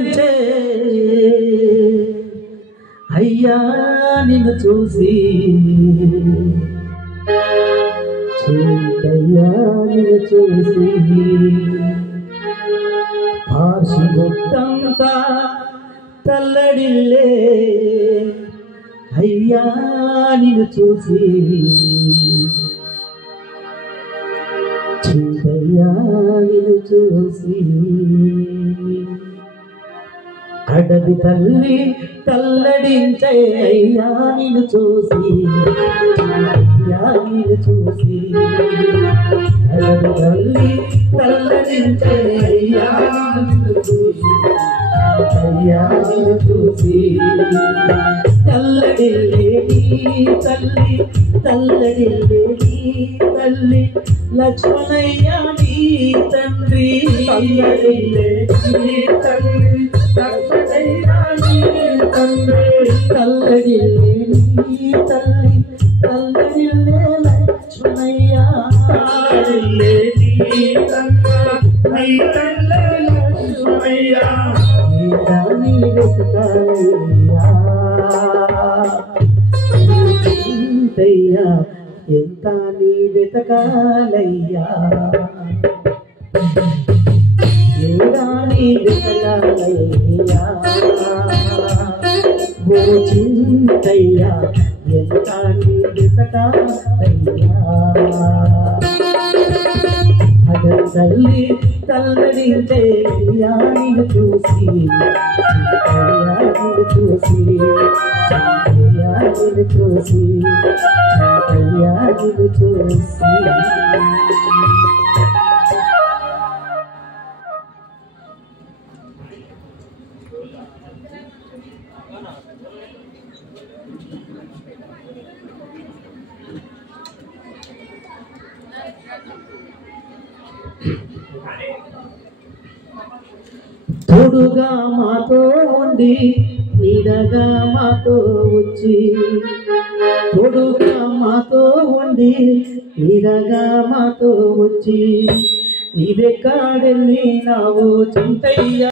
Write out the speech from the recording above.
తల్లడించే అయ్యా నిన్ను చూసి చింతయ్యా నిన్ను చూసి పార్శిగొట్టంతా తల్లడిల్లే అయ్యా నిన్ను చూసి చింతయ్యా నిన్ను చూసి అడవి తల్లి తల్లడించే అయ్యా నిన్ను చూసి అయ్యా నిన్ను చూసి అడవి తల్లి తల్లడించే అయ్యా నిన్ను చూసి అయ్యా నిన్ను చూసి తల్లడిల్లే నీ తల్లి తల్లడిల్లే నీ తల్లి లక్ష్మణయ్య నీ తండ్రి తల్లడిల్లే నీ తల్లి లక్ష్మణయ్య నీ తండ్రి తల్లడిల్లే నీ తల్లి తల్లడిల్లే లక్ష్మణయ్య తల్లడిల్లే నీ తల్లి లక్ష్మణయ్య నీ వెతకాలయ్యా చింతయ్యా ఎంత నీ వెతకాలయ్యా ఏడా నీ వెతకాలయ్యా ఓ చింతయ్యా ఎంత నీ వెతకాలయ్యా అడవి తల్లి తల్లడించే అయ్యా నిన్ను చూసి అయ్యా నిన్ను చూసి అయ్యా నిన్ను చూసి అయ్యా నిన్ను చూసి తోడుగా మాతో ఉండి నీడగా మాతో వచ్చి తోడుగా మాతో ఉండి నీడగా మాతో వచ్చి నీవెక్కడెళ్ళినావో చింతయ్య